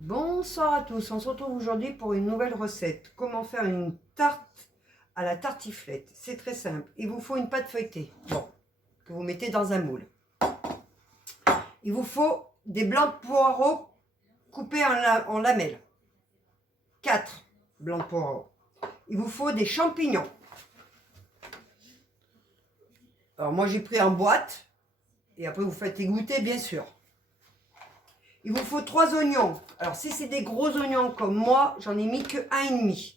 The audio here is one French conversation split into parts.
Bonsoir à tous, on se retrouve aujourd'hui pour une nouvelle recette. Comment faire une tarte à la tartiflette. C'est très simple. Il vous faut une pâte feuilletée, que vous mettez dans un moule. Il vous faut des blancs de poireaux coupés en lamelles. 4 blancs de poireaux. Il vous faut des champignons. Alors moi j'ai pris en boîte et après vous faites égoutter bien sûr. Il vous faut 3 oignons. Alors si c'est des gros oignons comme moi, j'en ai mis que 1,5.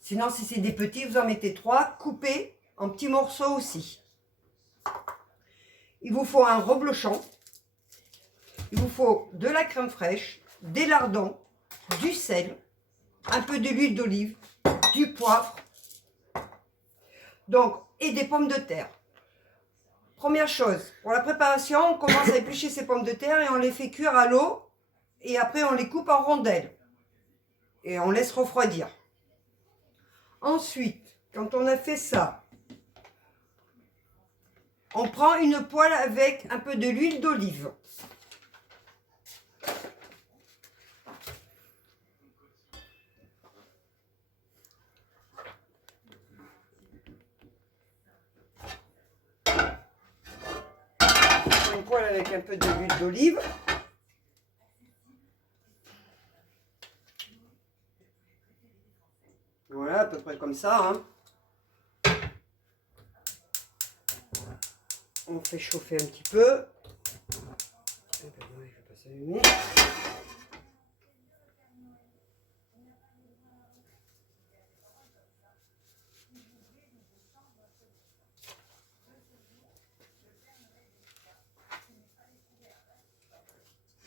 Sinon, si c'est des petits, vous en mettez 3, coupés en petits morceaux aussi. Il vous faut un reblochon. Il vous faut de la crème fraîche, des lardons, du sel, un peu d'huile d'olive, du poivre, et des pommes de terre. Première chose, pour la préparation, on commence à éplucher ces pommes de terre et on les fait cuire à l'eau. Et après, on les coupe en rondelles. Et on laisse refroidir. Ensuite, quand on a fait ça, on prend une poêle avec un peu de l'huile d'olive. Une poêle avec un peu de l'huile d'olive. Voilà, à peu près comme ça. On fait chauffer un petit peu. Je ne vais pas s'allumer.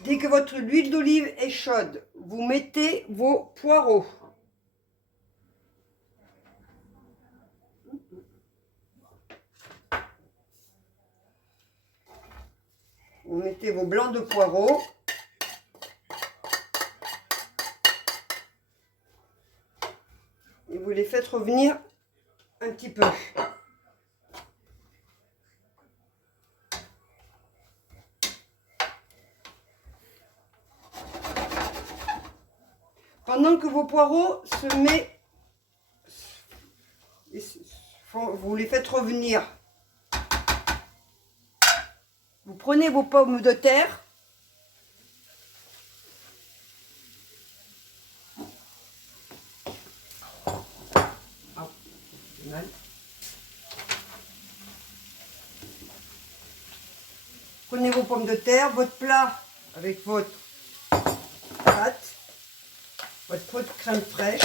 Dès que votre huile d'olive est chaude, vous mettez vos poireaux. Vous mettez vos blancs de poireaux. Et vous les faites revenir un petit peu. Pendant que vos poireaux se mettent, vous les faites revenir. Vous prenez vos pommes de terre. Prenez vos pommes de terre, votre plat avec votre pâte, votre pot de crème fraîche.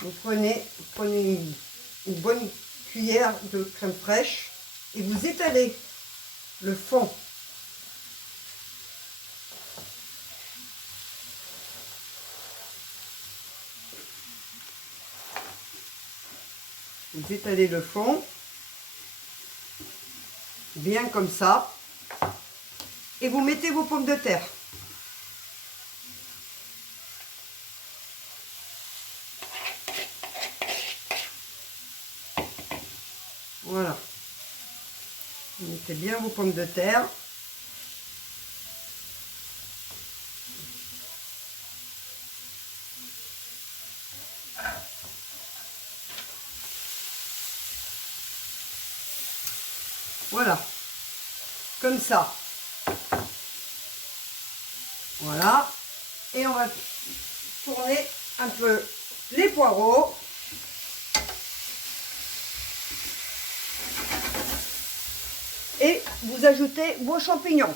Vous prenez une bonne cuillère de crème fraîche et vous étalez le fond. Vous étalez le fond, bien comme ça, et vous mettez vos pommes de terre. Voilà. Vous mettez bien vos pommes de terre. Voilà, comme ça. Voilà, et on va tourner un peu les poireaux. Et vous ajoutez vos champignons.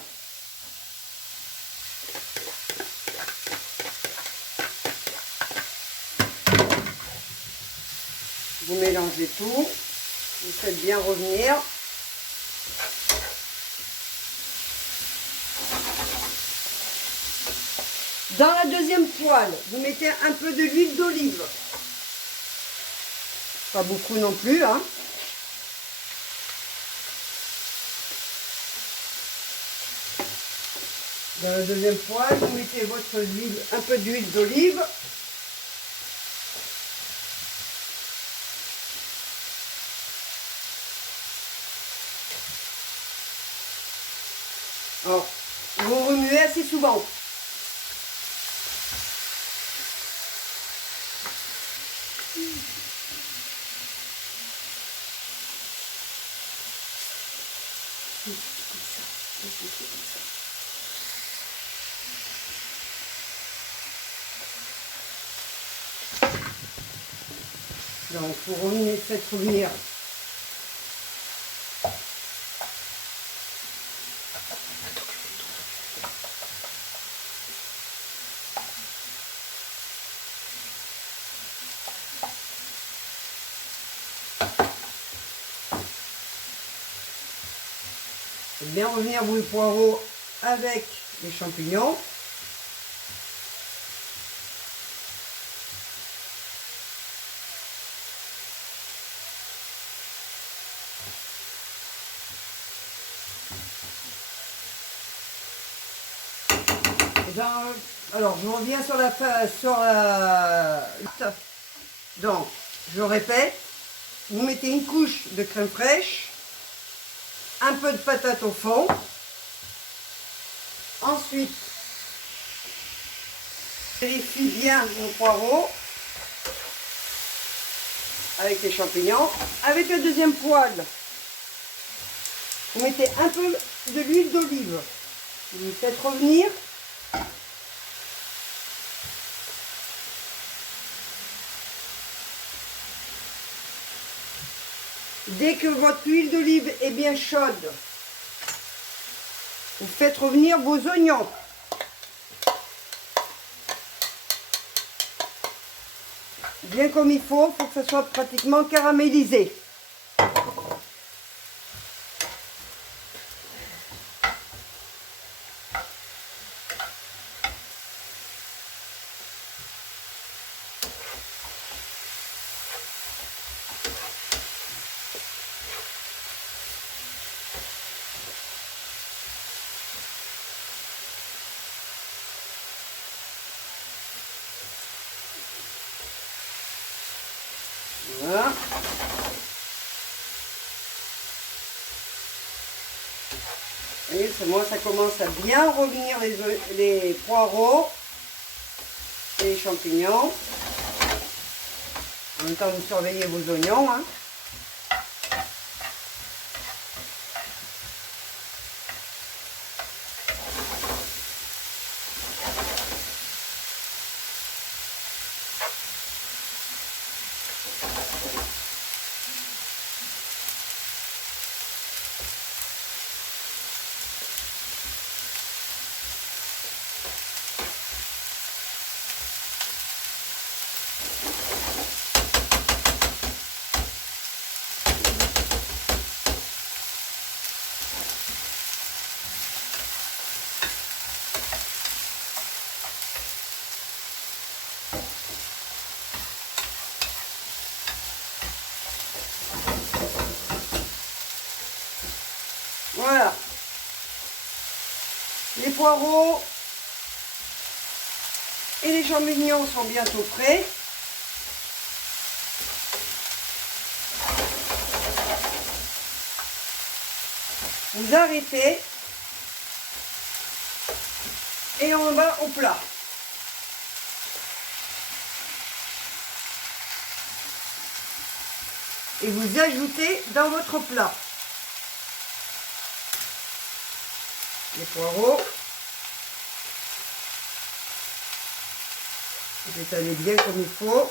Vous mélangez tout, vous faites bien revenir. Dans la deuxième poêle, vous mettez un peu de l'huile d'olive. Pas beaucoup non plus, hein. Dans la deuxième poêle, vous mettez votre huile, un peu d'huile d'olive. Alors, vous remuez assez souvent. Donc, faites revenir. Bien revenir vos poireaux avec les champignons. Alors, je reviens sur la. Donc, je répète, vous mettez une couche de crème fraîche, un peu de patate au fond. Ensuite, vérifie bien vos poireaux avec les champignons. Avec la deuxième poêle, vous mettez un peu de l'huile d'olive. Vous faites revenir. Dès que votre huile d'olive est bien chaude, vous faites revenir vos oignons. Bien comme il faut que ça soit pratiquement caramélisé. Voilà. Et moi, ça commence à bien revenir les poireaux et les champignons. En même temps, vous surveillez vos oignons. Hein. Voilà. Les poireaux et les champignons sont bientôt prêts. Vous arrêtez et on va au plat. Et vous ajoutez dans votre plat les poireaux. Vous étalez bien comme il faut.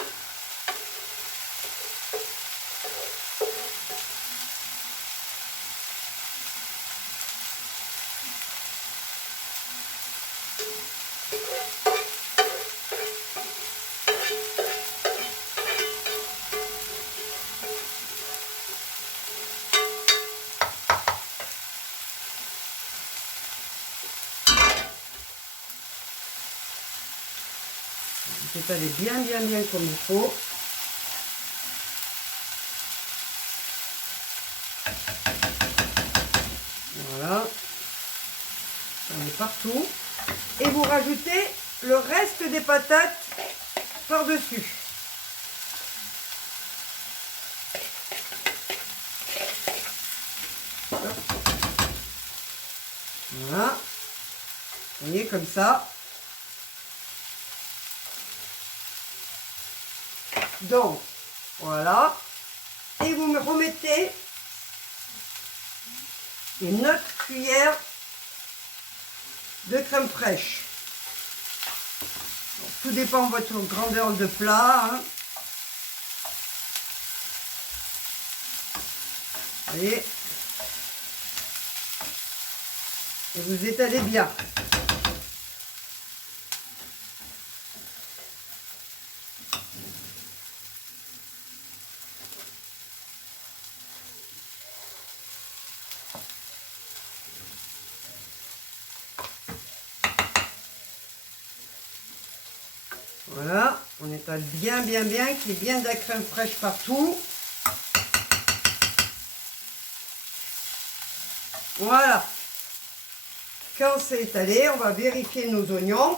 Vous étalez bien comme il faut. Voilà. On est partout. Et vous rajoutez le reste des patates par-dessus. Voilà. Vous voyez, comme ça. Donc, voilà. Et vous me remettez une autre cuillère de crème fraîche. Donc, tout dépend de votre grandeur de plat. Hein. Vous voyez. Et vous étalez bien. Voilà, on étale bien, bien, bien, qu'il y ait bien de la crème fraîche partout. Voilà. Quand c'est étalé, on va vérifier nos oignons.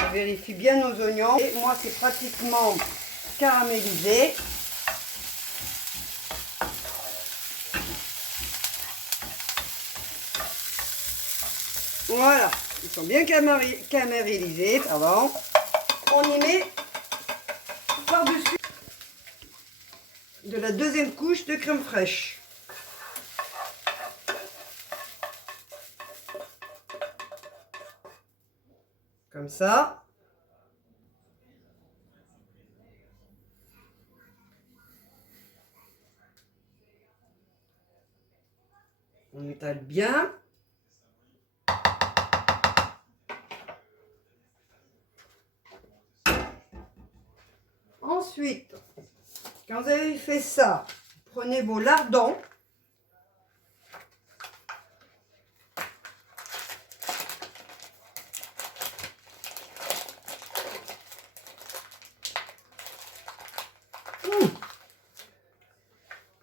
On vérifie bien nos oignons. Et moi, c'est pratiquement caramélisé. Voilà, ils sont bien caramélisés, pardon. On y met par-dessus de la deuxième couche de crème fraîche. Comme ça. On étale bien. Ensuite, quand vous avez fait ça, prenez vos lardons.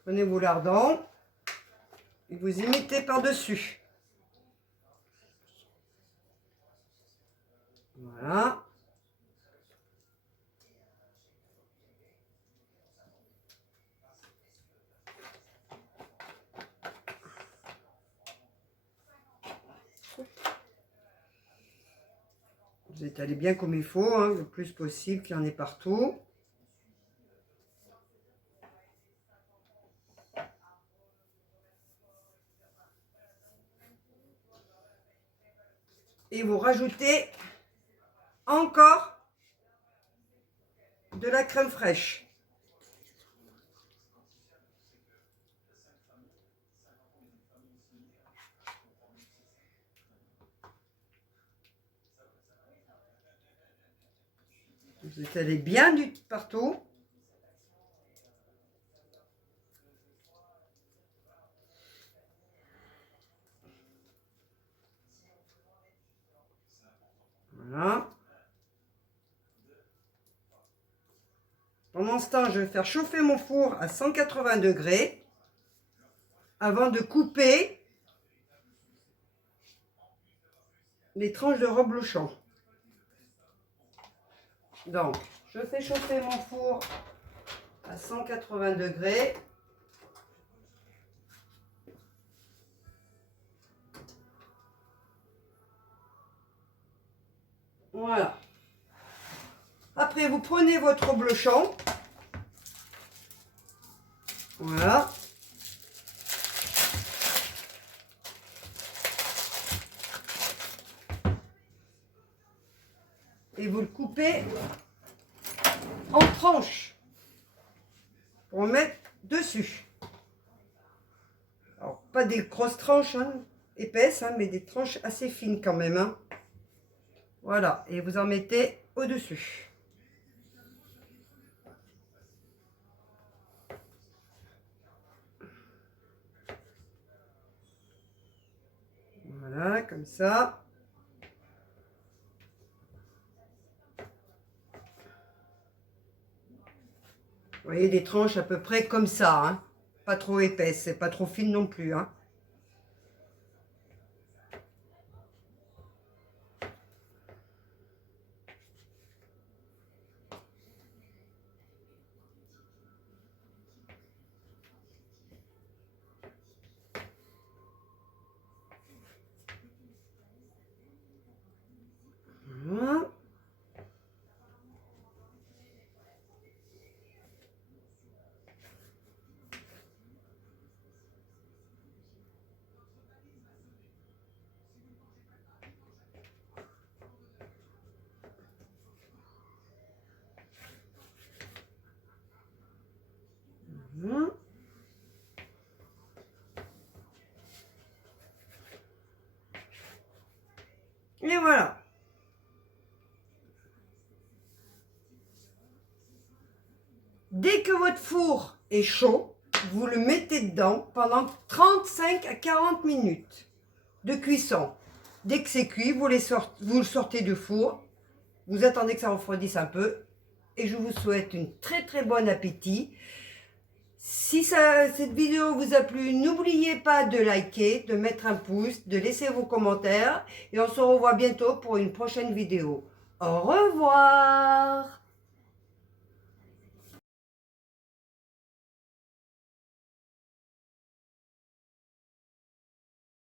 Prenez vos lardons et vous y mettez par-dessus. Voilà. Vous étalez bien comme il faut, hein, le plus possible qu'il y en ait partout. Et vous rajoutez encore de la crème fraîche. Vous étalez bien du partout. Voilà. Pendant ce temps, je vais faire chauffer mon four à 180 degrés avant de couper les tranches de reblochon. Donc, je fais chauffer mon four à 180 degrés. Voilà. Après, vous prenez votre reblochon. Voilà. Et vous le coupez en tranches pour mettre dessus. Alors, pas des grosses tranches hein, épaisses, hein, mais des tranches assez fines quand même. Hein. Voilà, et vous en mettez au-dessus. Voilà, comme ça. Vous voyez, des tranches à peu près comme ça. Hein. Pas trop épaisses, et pas trop fines non plus. Hein. Et voilà. Dès que votre four est chaud, vous le mettez dedans pendant 35 à 40 minutes de cuisson. Dès que c'est cuit, vous le sortez du four, vous attendez que ça refroidisse un peu et je vous souhaite une très bon appétit. Si cette vidéo vous a plu, n'oubliez pas de liker, de mettre un pouce, de laisser vos commentaires et on se revoit bientôt pour une prochaine vidéo. Au revoir!